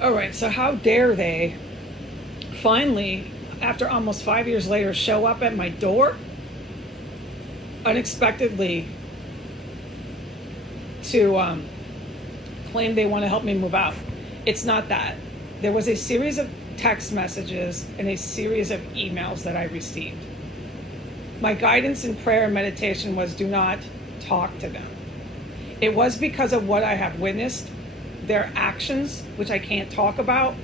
All right, so how dare they finally, after almost 5 years later, show up at my door unexpectedly to claim they want to help me move out. It's not that. There was a series of text messages and a series of emails that I received. My guidance in prayer and meditation was do not talk to them. It was because of what I have witnessed, their actions, which I can't talk about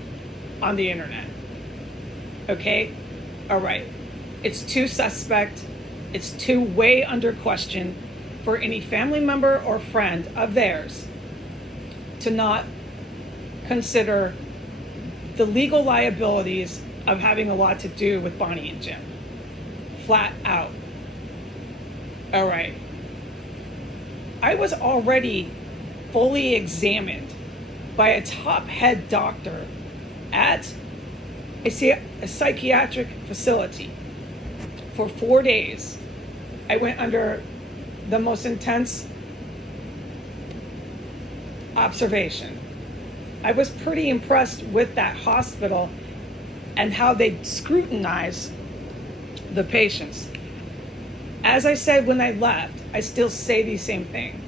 on the internet. Okay? All right. It's too suspect. It's too way under question for any family member or friend of theirs to not consider the legal liabilities of having a lot to do with Bonnie and Jim. Flat out. All right. I was already fully examined by a top head doctor at a psychiatric facility for 4 days. I went under the most intense observation. I was pretty impressed with that hospital and how they scrutinize the patients. As I said when I left, I still say the same thing.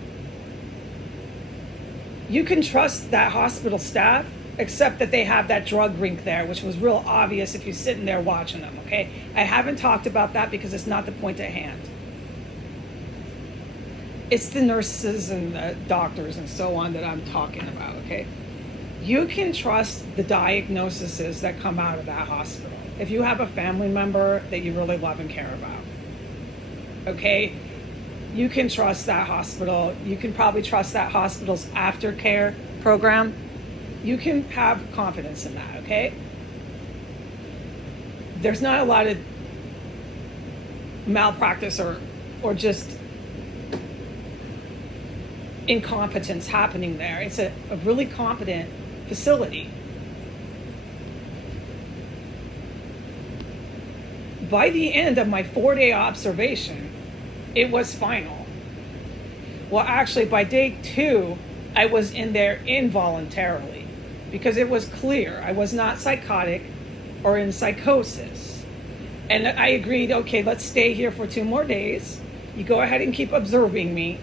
You can trust that hospital staff, except that they have that drug rink there, which was real obvious if you're sitting there watching them, okay? I haven't talked about that because it's not the point at hand. It's the nurses and the doctors and so on that I'm talking about, okay? You can trust the diagnoses that come out of that hospital if you have a family member that you really love and care about, okay? You can trust that hospital. You can probably trust that hospital's aftercare program. You can have confidence in that, okay? There's not a lot of malpractice or just incompetence happening there. It's a really competent facility. By the end of my 4-day observation, it was final. Well, actually, by day 2, I was in there involuntarily because it was clear I was not psychotic or in psychosis. And I agreed, okay, let's stay here for 2 more days. You go ahead and keep observing me,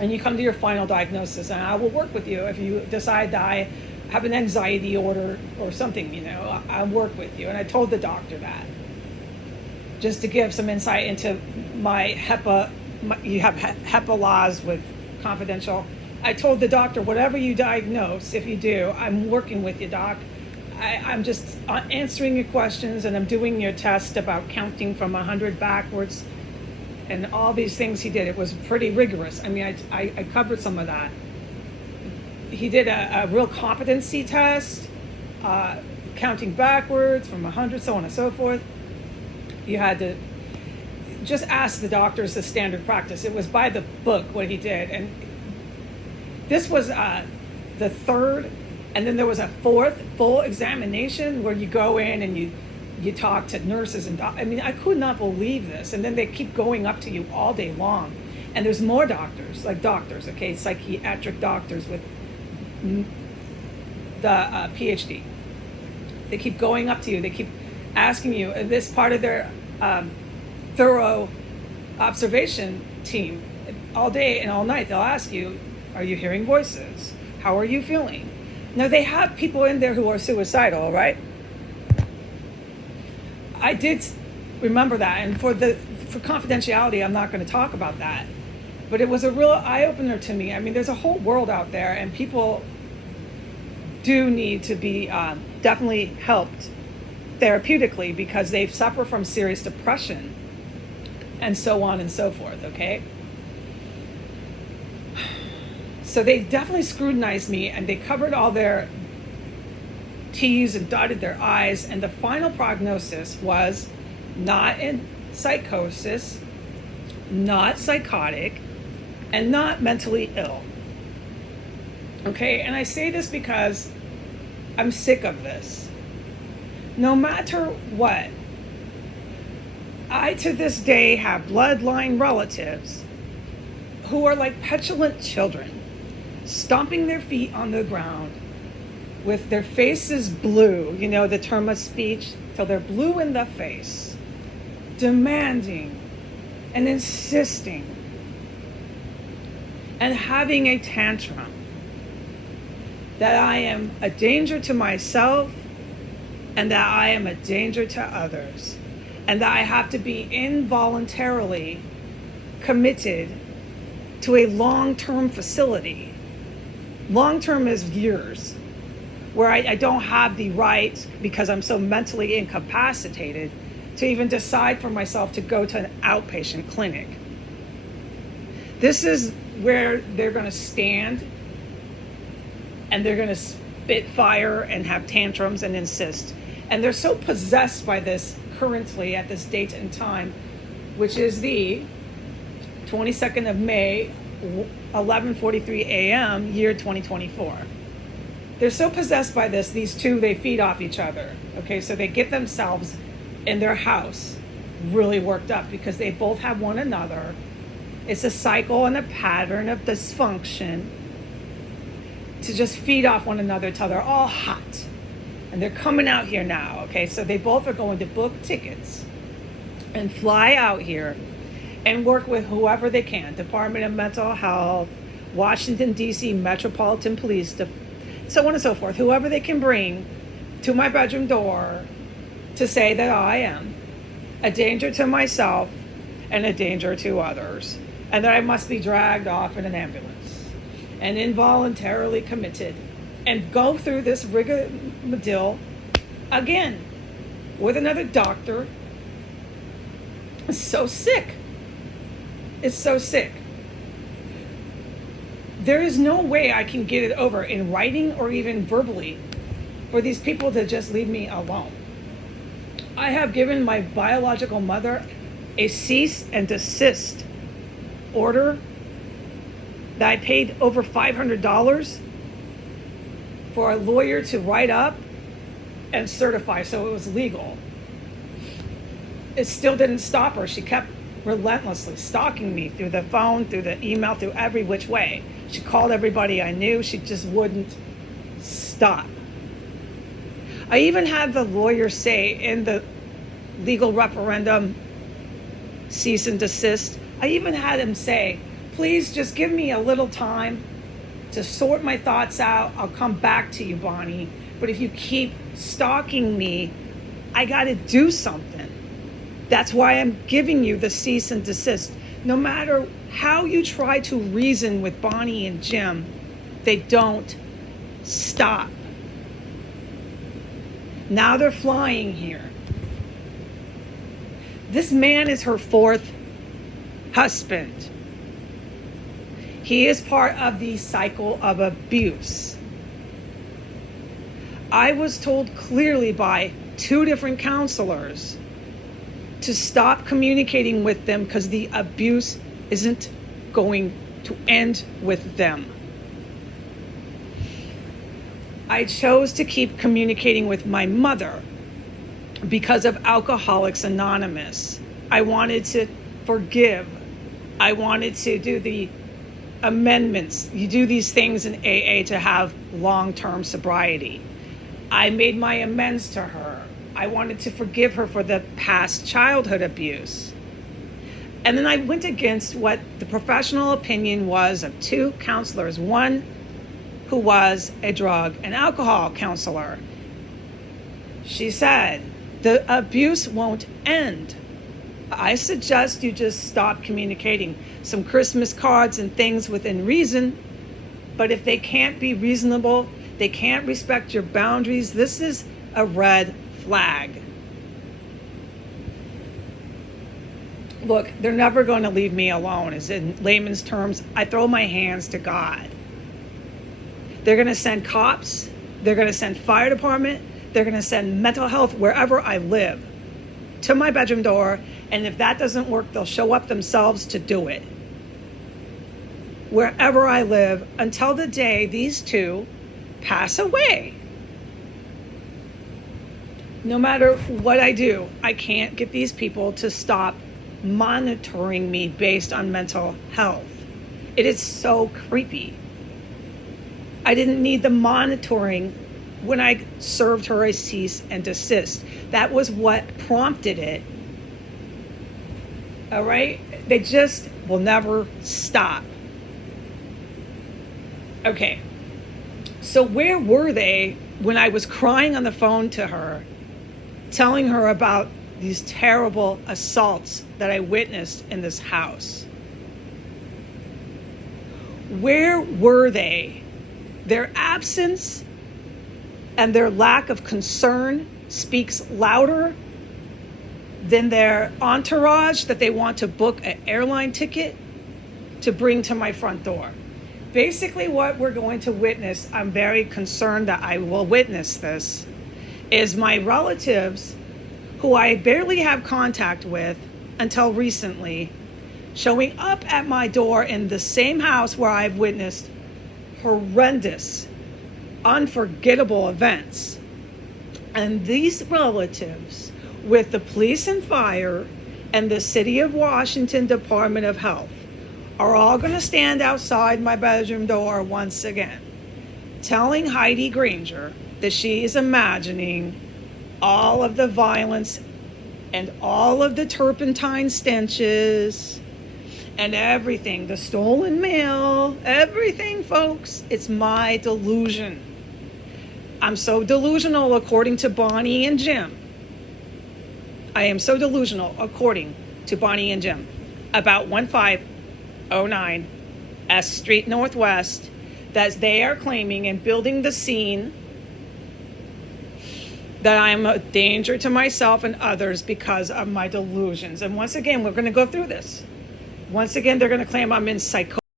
and you come to your final diagnosis, and I will work with you. If you decide that I have an anxiety order or something, I'll work with you. And I told the doctor that, just to give some insight into my HEPA. You have HEPA laws with confidential. I told the doctor, whatever you diagnose, if you do, I'm working with you, doc. I'm just answering your questions, and I'm doing your test about counting from 100 backwards and all these things he did. It was pretty rigorous. I mean, I covered some of that. He did a real competency test, counting backwards from 100, so on and so forth. You had to just ask the doctors the standard practice. It was by the book what he did. And this was the third, and then there was a fourth full examination where you go in and you talk to nurses and I mean, I could not believe this. And then they keep going up to you all day long. And there's more doctors, okay, psychiatric doctors with the PhD. They keep going up to you. They keep asking you, this part of their thorough observation team, all day and all night, they'll ask you, are you hearing voices? How are you feeling? Now, they have people in there who are suicidal, right? I did remember that, and for confidentiality, I'm not going to talk about that. But it was a real eye-opener to me. I mean, there's a whole world out there, and people do need to be definitely helped therapeutically because they suffer from serious depression and so on and so forth, okay? So they definitely scrutinized me, and they covered all their T's and dotted their I's, and the final prognosis was not in psychosis, not psychotic, and not mentally ill. Okay, and I say this because I'm sick of this. No matter what, I to this day have bloodline relatives who are like petulant children, stomping their feet on the ground, with their faces blue, you know, the term of speech, till they're blue in the face, demanding and insisting and having a tantrum that I am a danger to myself and that I am a danger to others, and that I have to be involuntarily committed to a long-term facility. Long-term is years, where I don't have the right, because I'm so mentally incapacitated, to even decide for myself to go to an outpatient clinic. This is where they're going to stand and they're going to spit fire and have tantrums and insist. And they're so possessed by this currently at this date and time, which is the 22nd of May, 11:43 a.m., year 2024. They're so possessed by this, these two, they feed off each other. Okay, so they get themselves in their house really worked up because they both have one another. It's a cycle and a pattern of dysfunction to just feed off one another till they're all hot. And they're coming out here now, okay? So they both are going to book tickets and fly out here and work with whoever they can. Department of Mental Health, Washington, D.C. Metropolitan Police, so on and so forth. Whoever they can bring to my bedroom door to say that I am a danger to myself and a danger to others, and that I must be dragged off in an ambulance and involuntarily committed and go through this rigmarole again with another doctor. It's so sick. It's so sick. There is no way I can get it over in writing or even verbally for these people to just leave me alone. I have given my biological mother a cease and desist order that I paid over $500 for a lawyer to write up and certify, so it was legal. It still didn't stop her. She kept relentlessly stalking me through the phone, through the email, through every which way. She called everybody I knew. She just wouldn't stop. I even had the lawyer say in the legal referendum cease and desist, I even had him say, please just give me a little time to sort my thoughts out. I'll come back to you, Bonnie. But if you keep stalking me, I got to do something. That's why I'm giving you the cease and desist. No matter how you try to reason with Bonnie and Jim, they don't stop. Now they're flying here. This man is her fourth husband. He is part of the cycle of abuse. I was told clearly by 2 different counselors to stop communicating with them because the abuse isn't going to end with them. I chose to keep communicating with my mother because of Alcoholics Anonymous. I wanted to forgive. I wanted to do the amendments. You do these things in AA to have long-term sobriety. I made my amends to her. I wanted to forgive her for the past childhood abuse. And then I went against what the professional opinion was of 2 counselors, one who was a drug and alcohol counselor. She said, the abuse won't end. I suggest you just stop communicating. Some Christmas cards and things within reason, but if they can't be reasonable, they can't respect your boundaries, this is a red flag. Look, they're never going to leave me alone. As in layman's terms, I throw my hands to God. They're going to send cops. They're going to send fire department. They're going to send mental health wherever I live to my bedroom door. And if that doesn't work, they'll show up themselves to do it. Wherever I live until the day these 2 pass away. No matter what I do, I can't get these people to stop monitoring me based on mental health. It is so creepy. I didn't need the monitoring when I served her a cease and desist. That was what prompted it. All right? They just will never stop. Okay. So where were they when I was crying on the phone to her, telling her about these terrible assaults that I witnessed in this house? Where were they? Their absence and their lack of concern speaks louder than their entourage that they want to book an airline ticket to bring to my front door. Basically, what we're going to witness, I'm very concerned that I will witness this, is my relatives, who I barely have contact with until recently, showing up at my door in the same house where I've witnessed horrendous, unforgettable events. And these relatives, with the police and fire and the City of Washington Department of Health, are all going to stand outside my bedroom door once again, telling Heidi Granger that she is imagining all of the violence and all of the turpentine stenches and everything, the stolen mail, everything, folks. It's my delusion. I'm so delusional, according to Bonnie and Jim. I am so delusional, according to Bonnie and Jim, about 1509 S Street Northwest, that they are claiming and building the scene that I'm a danger to myself and others because of my delusions. And once again, we're going to go through this. Once again, they're going to claim I'm in psychosis.